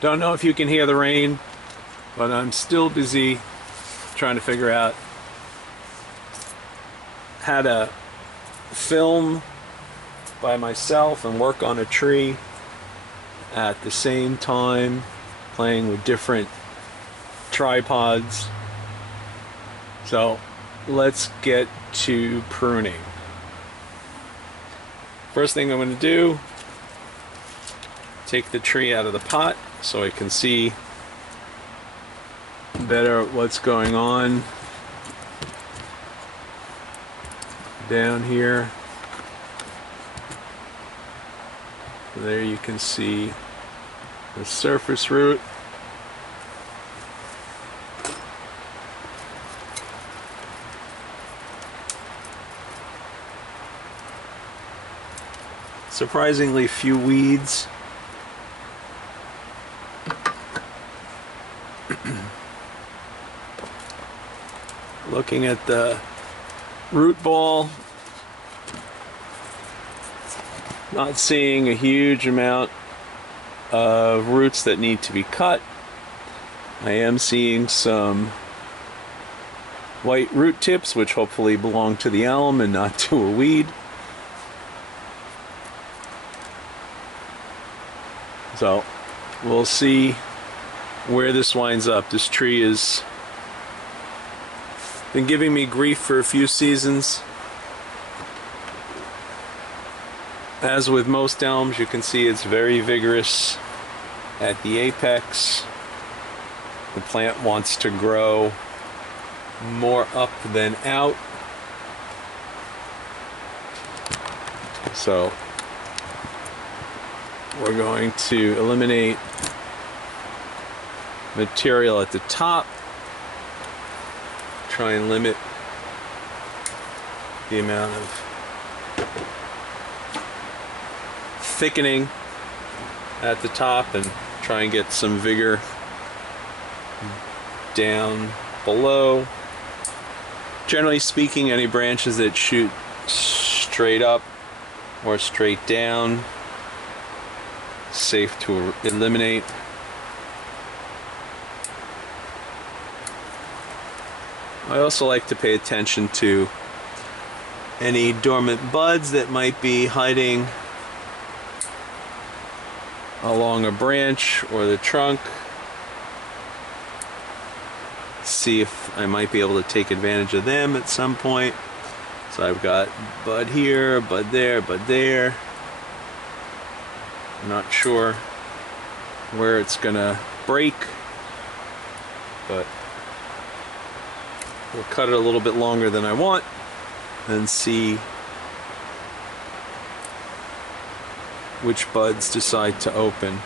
Don't know if you can hear the rain, but I'm still busy trying to figure out how to film by myself and work on a tree at the same time, playing with different tripods. So let's get to pruning. First thing I'm going to do, take the tree out of the pot so I can see better what's going on down here. There you can see the surface root. Surprisingly few weeds. Looking at the root ball, not seeing a huge amount of roots that need to be cut. I am seeing some white root tips, which hopefully belong to the elm and not to a weed. So we'll see where this winds up. This tree has been giving me grief for a few seasons. As with most elms, you can see it's very vigorous at the apex. The plant wants to grow more up than out. So we're going to eliminate material at the top. Try and limit the amount of thickening at the top and try and get some vigor down below. Generally speaking, any branches that shoot straight up or straight down, safe to eliminate. I also like to pay attention to any dormant buds that might be hiding along a branch or the trunk. See if I might be able to take advantage of them at some point. So I've got bud here, bud there, bud there. I'm not sure where it's gonna break, but we'll cut it a little bit longer than I want and see which buds decide to open.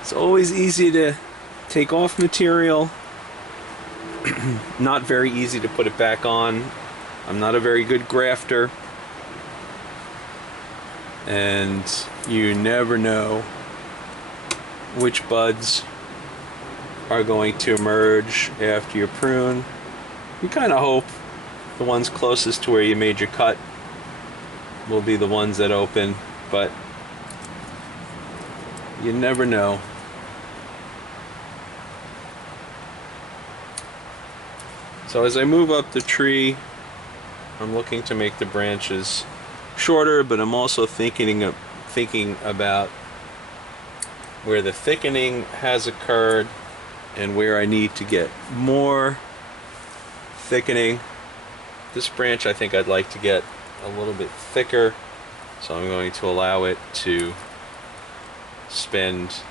It's always easy to take off material, not very easy to put it back on. I'm not a very good grafter, and you never know which buds are going to emerge after you prune. You kind of hope the ones closest to where you made your cut will be the ones that open, but you never know. So as I move up the tree, I'm looking to make the branches shorter, but I'm also thinking about where the thickening has occurred and where I need to get more thickening. This branch I think I'd like to get a little bit thicker, so I'm going to allow it to spend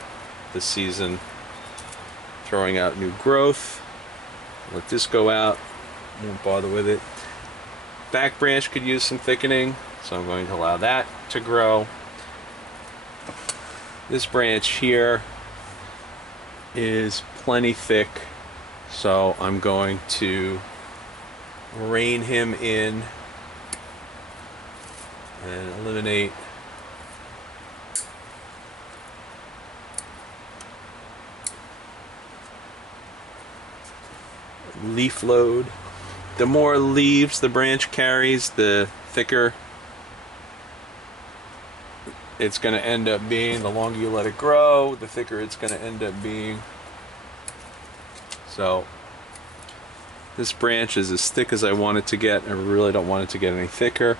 the season throwing out new growth. Let this go out, won't bother with it. Back branch could use some thickening, so I'm going to allow that to grow. This branch here is plenty thick, so I'm going to rein him in and eliminate leaf load the more leaves the branch carries, the thicker it's going to end up being. The longer you let it grow, the thicker it's going to end up being. So this branch is as thick as I want it to get. I really don't want it to get any thicker.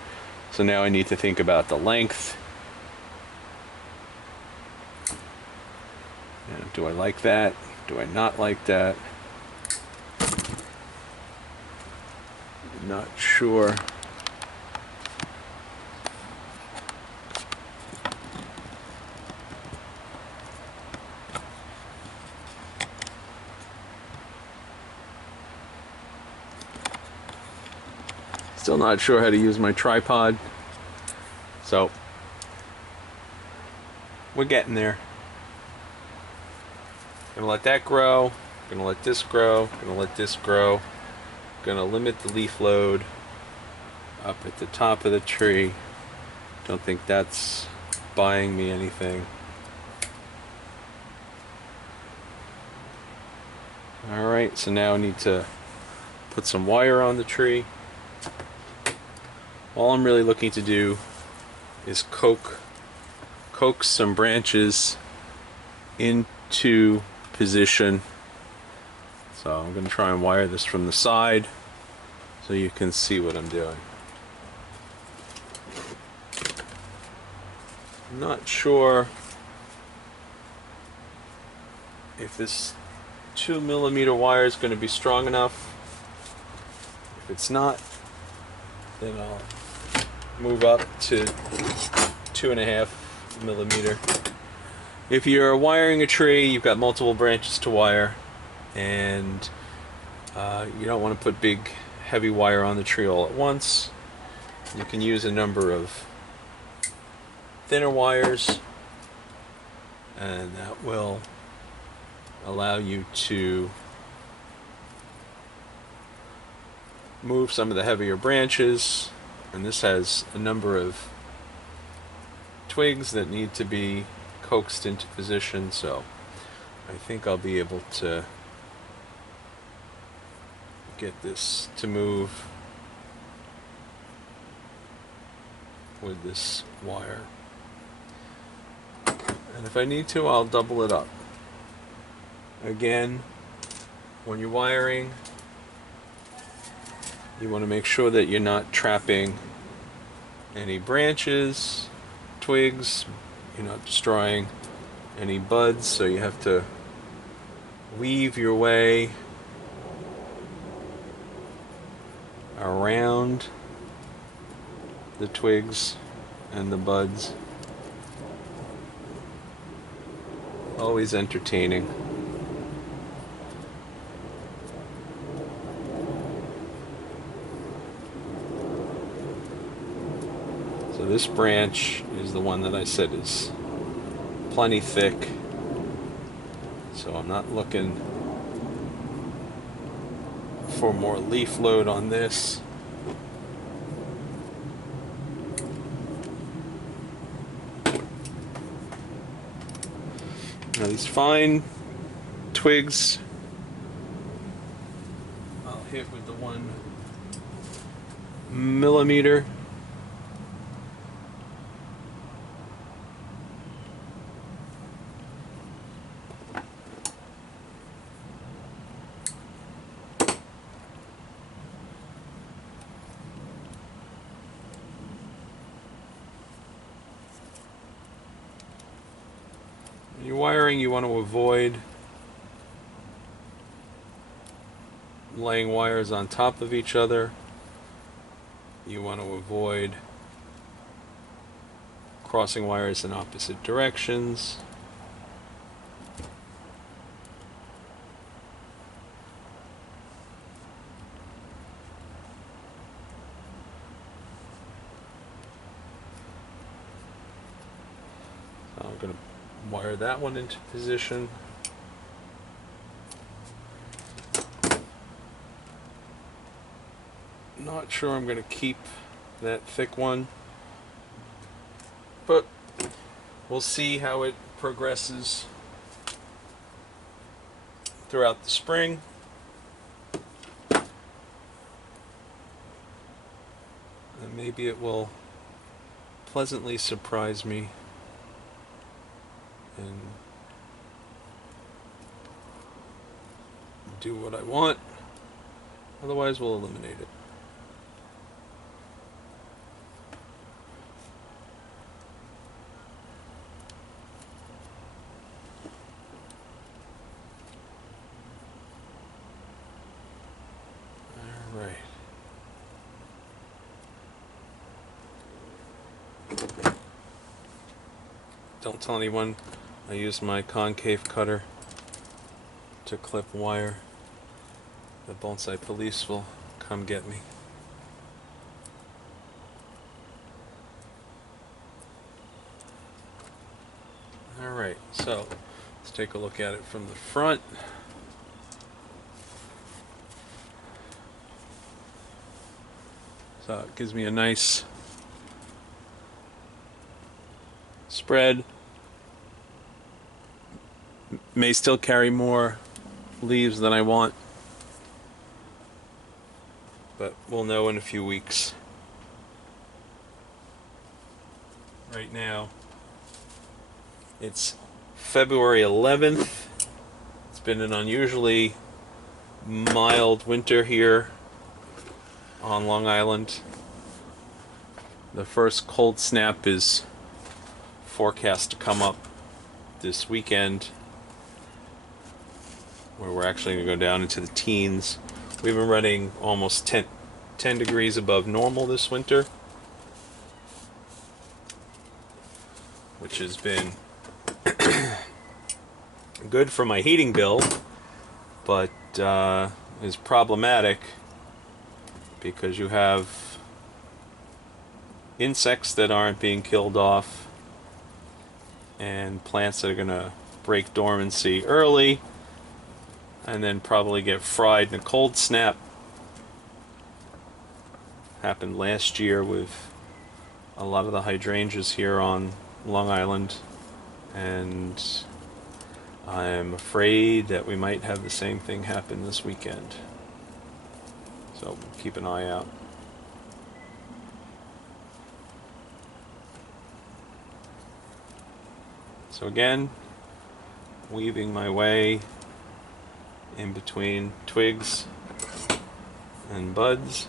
So now I need to think about the length. And do I like that? Do I not like that? Not sure. Still not sure how to use my tripod. So we're getting there. Gonna let that grow, gonna let this grow, gonna let this grow, gonna limit the leaf load up at the top of the tree. Don't think that's buying me anything. Alright, so now I need to put some wire on the tree. All I'm really looking to do is coax some branches into position. So I'm going to try and wire this from the side so you can see what I'm doing. I'm not sure if this 2mm wire is going to be strong enough. If it's not, then I'll move up to 2.5mm. If you're wiring a tree, you've got multiple branches to wire, and you don't want to put big heavy wire on the tree all at once. You can use a number of thinner wires, and that will allow you to move some of the heavier branches. And this has a number of twigs that need to be coaxed into position, so I think I'll be able to get this to move with this wire. And if I need to, I'll double it up. Again, when you're wiring, you want to make sure that you're not trapping any branches, twigs, you're not destroying any buds, so you have to weave your way around the twigs and the buds. Always entertaining. So this branch is the one that I said is plenty thick, so I'm not looking for more leaf load on this. Now these fine twigs I'll hit with the 1mm. When you're wiring, you want to avoid laying wires on top of each other. You want to avoid crossing wires in opposite directions. So I'm going to wire that one into position. Not sure I'm going to keep that thick one, but we'll see how it progresses throughout the spring. maybe it will pleasantly surprise me and do what I want. Otherwise, we'll eliminate it. All right. Don't tell anyone I used my concave cutter to clip wire. The bonsai police will come get me. Alright, so let's take a look at it from the front. So it gives me a nice spread. May still carry more leaves than I want, but we'll know in a few weeks. Right now, it's February 11th. It's been an unusually mild winter here on Long Island. The first cold snap is forecast to come up this weekend, where we're actually going to go down into the teens. We've been running almost 10 degrees above normal this winter, which has been good for my heating bill, but is problematic because you have insects that aren't being killed off and plants that are going to break dormancy early and then probably get fried in a cold snap. Happened last year with a lot of the hydrangeas here on Long Island, and I'm afraid that we might have the same thing happen this weekend. So keep an eye out. So again, weaving my way in between twigs and buds.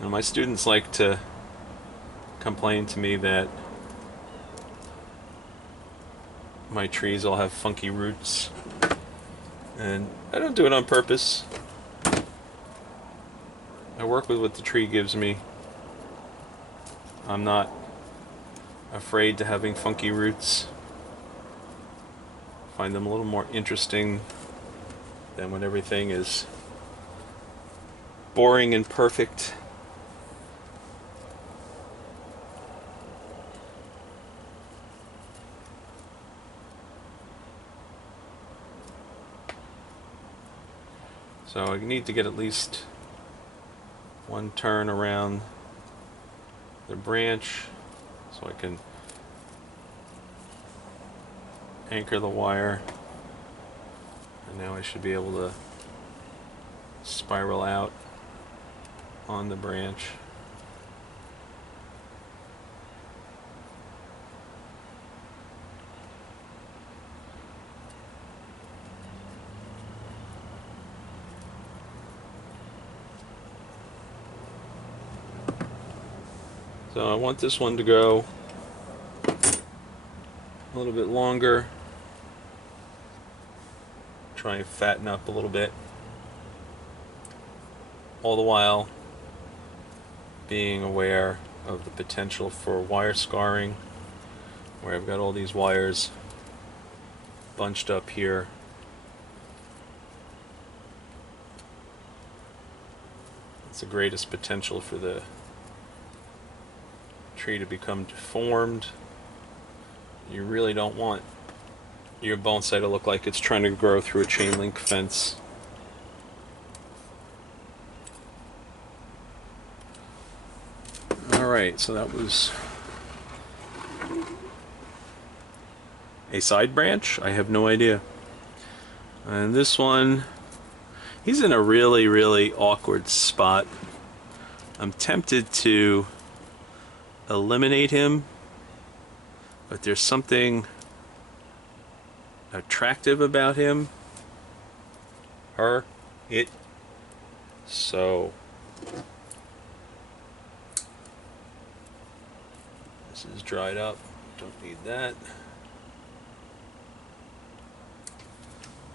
Now, my students like to complain to me that my trees all have funky roots, and I don't do it on purpose. I work with what the tree gives me. I'm not afraid to having funky roots. I find them a little more interesting than when everything is boring and perfect. So I need to get at least one turn around the branch so I can anchor the wire, and now I should be able to spiral out on the branch. So I want this one to go a little bit longer, try and fatten up a little bit, all the while being aware of the potential for wire scarring, where I've got all these wires bunched up here. It's the greatest potential for the tree to become deformed. You really don't want your bonsai to look like it's trying to grow through a chain link fence. Alright, so that was a side branch? I have no idea. And this one, he's in a really, really awkward spot. I'm tempted to eliminate him, but there's something attractive about him. Her, it. So this is dried up. Don't need that.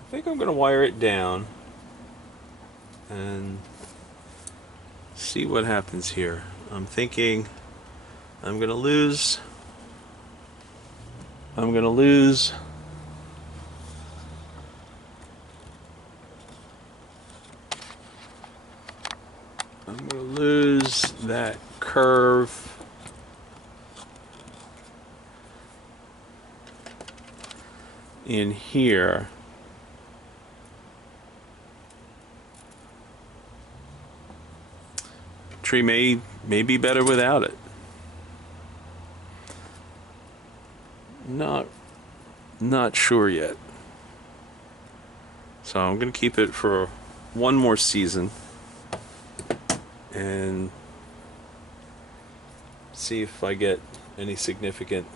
I think I'm going to wire it down and see what happens here. I'm thinking I'm going to lose I'm going to lose that curve in here. Tree may be better without it. Not sure yet. So I'm going to keep it for one more season and see if I get any significant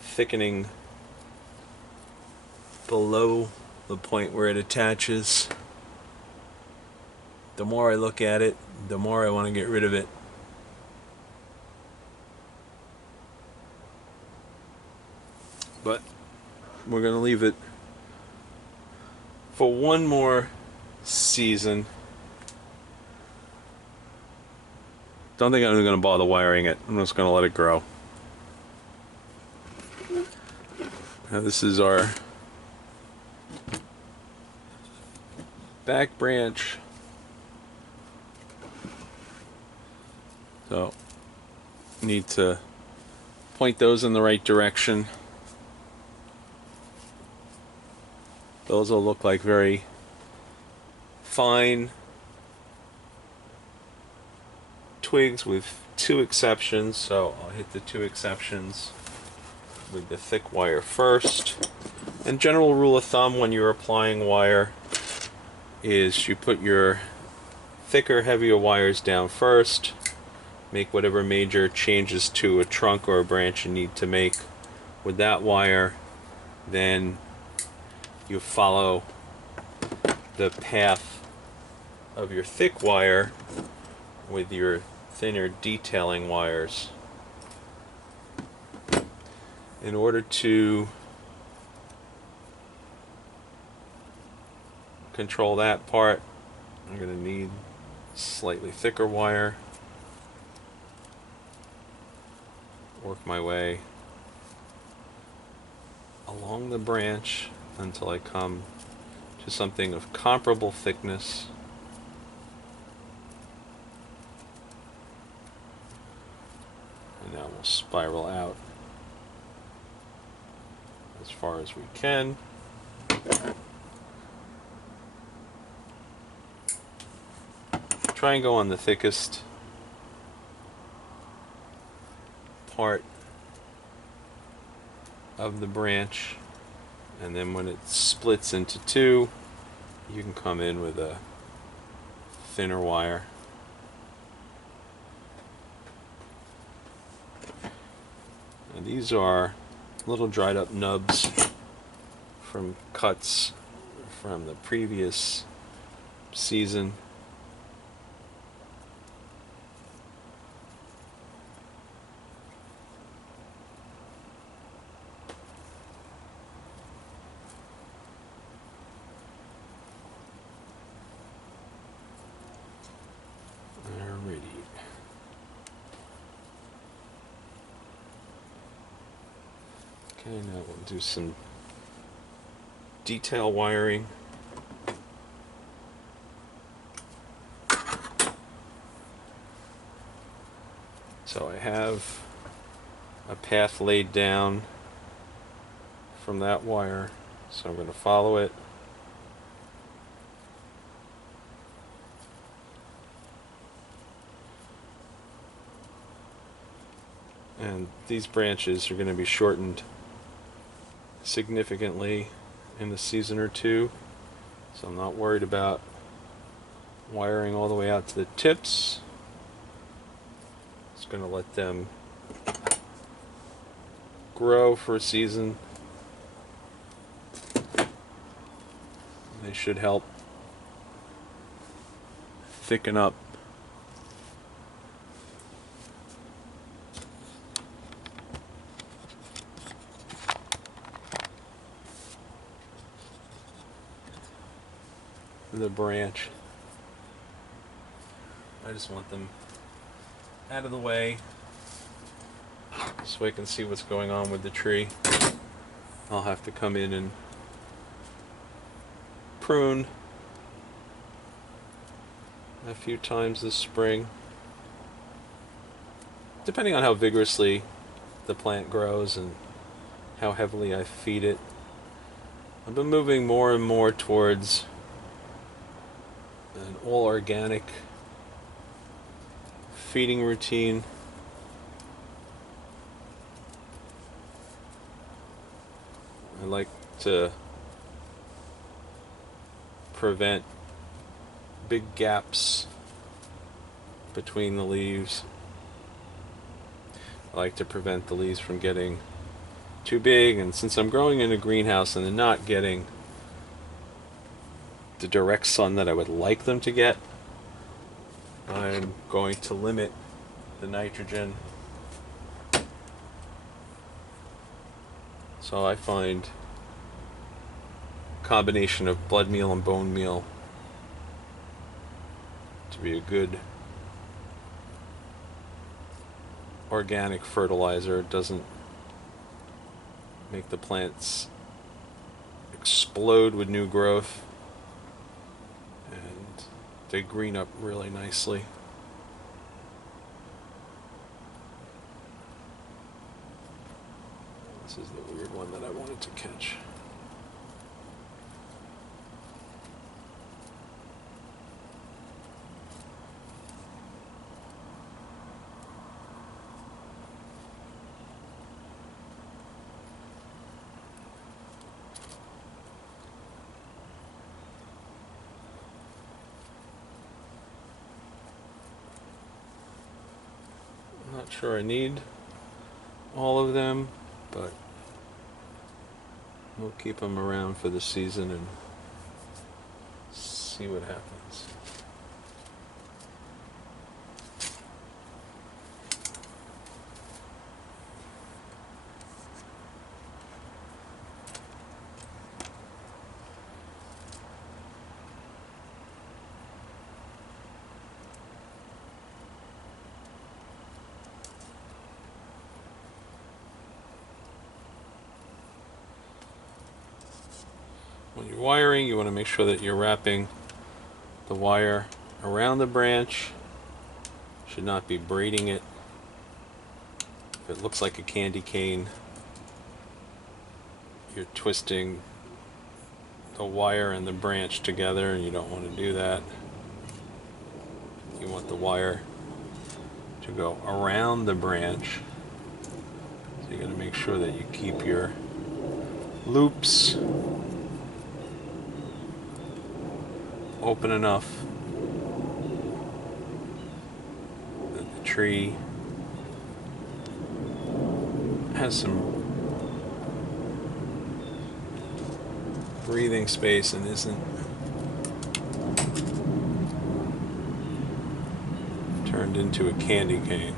thickening below the point where it attaches. The more I look at it, the more I want to get rid of it. But we're going to leave it for one more season. Don't think I'm going to bother wiring it. I'm just going to let it grow. Now this is our back branch. So need to point those in the right direction. Those will look like very fine twigs with two exceptions, so I'll hit the two exceptions with the thick wire first. And general rule of thumb when you're applying wire is you put your thicker, heavier wires down first, make whatever major changes to a trunk or a branch you need to make with that wire, then you follow the path of your thick wire with your thinner detailing wires. In order to control that part, I'm going to need slightly thicker wire. Work my way along the branch until I come to something of comparable thickness. And now we'll spiral out as far as we can. Try and go on the thickest part of the branch, and then when it splits into two, you can come in with a thinner wire. And these are little dried up nubs from cuts from the previous season. Okay, now we'll do some detail wiring. So I have a path laid down from that wire, so I'm going to follow it. And these branches are going to be shortened significantly in a season or two, so I'm not worried about wiring all the way out to the tips. Just gonna let them grow for a season. They should help thicken up the branch. I just want them out of the way so I can see what's going on with the tree. I'll have to come in and prune a few times this spring, depending on how vigorously the plant grows and how heavily I feed it. I've been moving more and more towards an all organic feeding routine. I like to prevent big gaps between the leaves. I like to prevent the leaves from getting too big, and since I'm growing in a greenhouse and they're not getting the direct sun that I would like them to get, I'm going to limit the nitrogen. So I find a combination of blood meal and bone meal to be a good organic fertilizer. It doesn't make the plants explode with new growth, and they green up really nicely. This is the weird one that I wanted to catch. I'm not sure I need all of them, but we'll keep them around for the season and see what happens. When you're wiring, you want to make sure that you're wrapping the wire around the branch. Should not be braiding it. If it looks like a candy cane, you're twisting the wire and the branch together, and you don't want to do that. You want the wire to go around the branch. So you're going to make sure that you keep your loops open enough that the tree has some breathing space and isn't turned into a candy cane.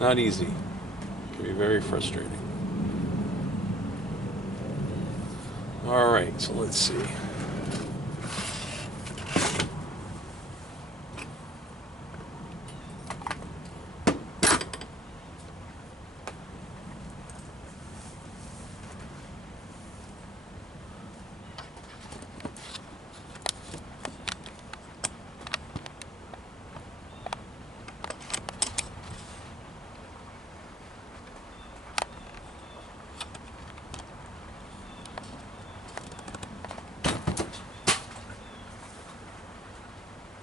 Not easy. It can be very frustrating. Alright, so let's see.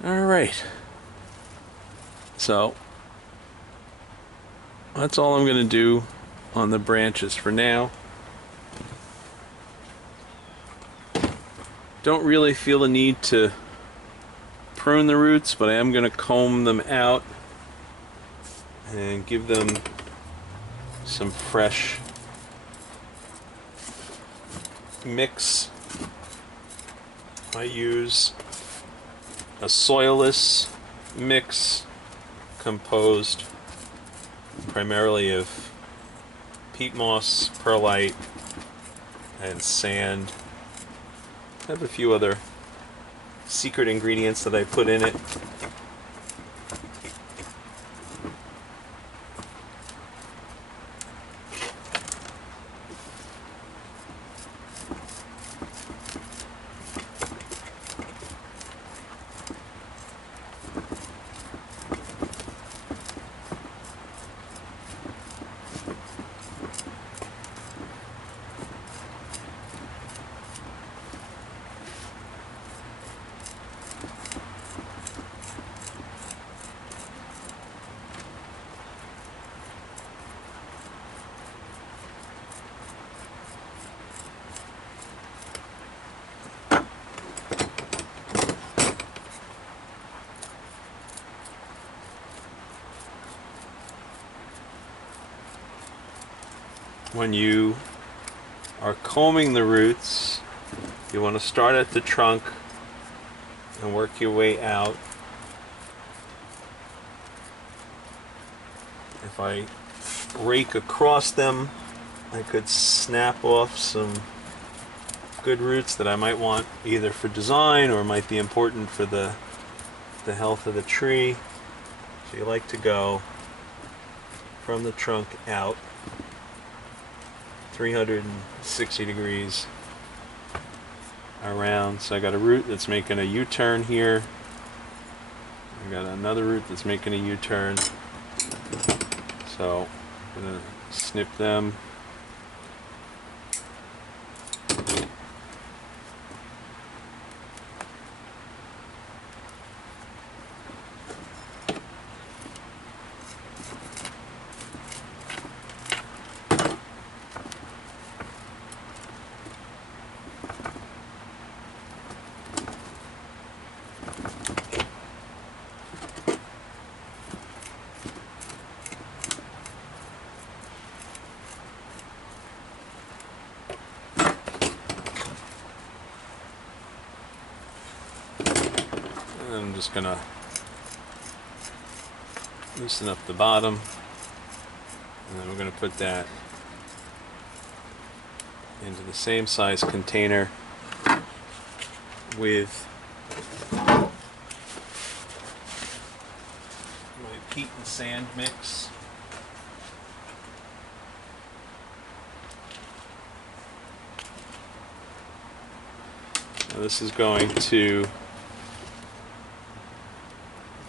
Alright, so that's all I'm going to do on the branches for now. Don't really feel the need to prune the roots, but I am going to comb them out and give them some fresh mix. I use a soilless mix composed primarily of peat moss, perlite, and sand. I have a few other secret ingredients that I put in it. When you are combing the roots, you want to start at the trunk and work your way out. If I rake across them, I could snap off some good roots that I might want either for design or might be important for the health of the tree. So you like to go from the trunk out 360 degrees around. So I got a root that's making a U-turn here. I got another root that's making a U-turn. So I'm gonna snip them. I'm just gonna loosen up the bottom, and then we're gonna put that into the same size container with my peat and sand mix. Now this is going to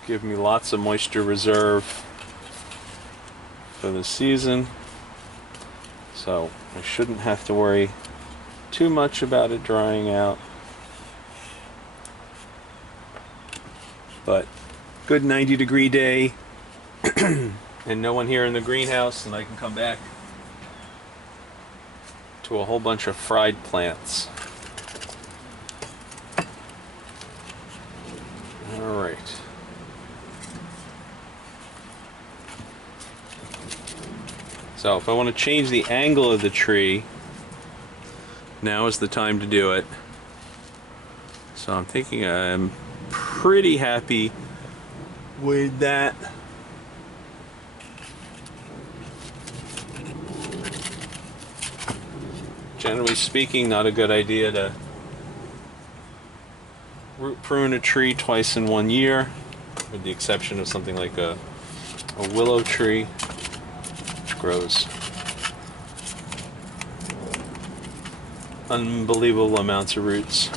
give me lots of moisture reserve for the season, so I shouldn't have to worry too much about it drying out. But good 90-degree day and no one here in the greenhouse, and I can come back to a whole bunch of fried plants. All right. So if I want to change the angle of the tree, now is the time to do it. So I'm thinking I'm pretty happy with that. Generally speaking, not a good idea to root prune a tree twice in 1 year, with the exception of something like a willow tree, grows unbelievable amounts of roots.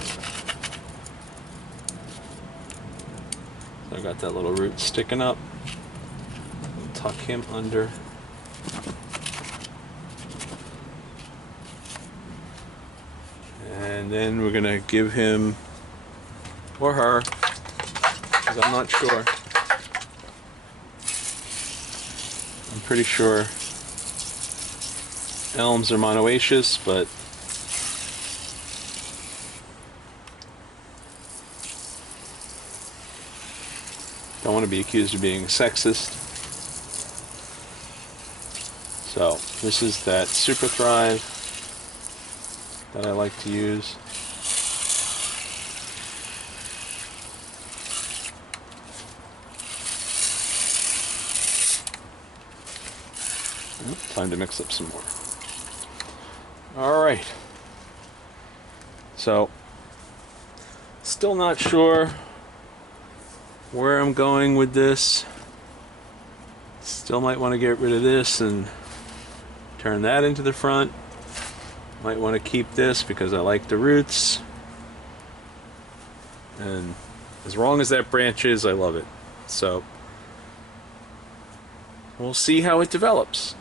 So I got that little root sticking up. Tuck him under. And then we're gonna give him, or her, because I'm not sure. I'm pretty sure elms are monoecious, but Don't want to be accused of being sexist. So this is that Super Thrive that I like to use. Time to mix up some more. Alright. So, still not sure where I'm going with this. Still might want to get rid of this and turn that into the front. Might want to keep this because I like the roots. And as long as that branch is, I love it. So, we'll see how it develops.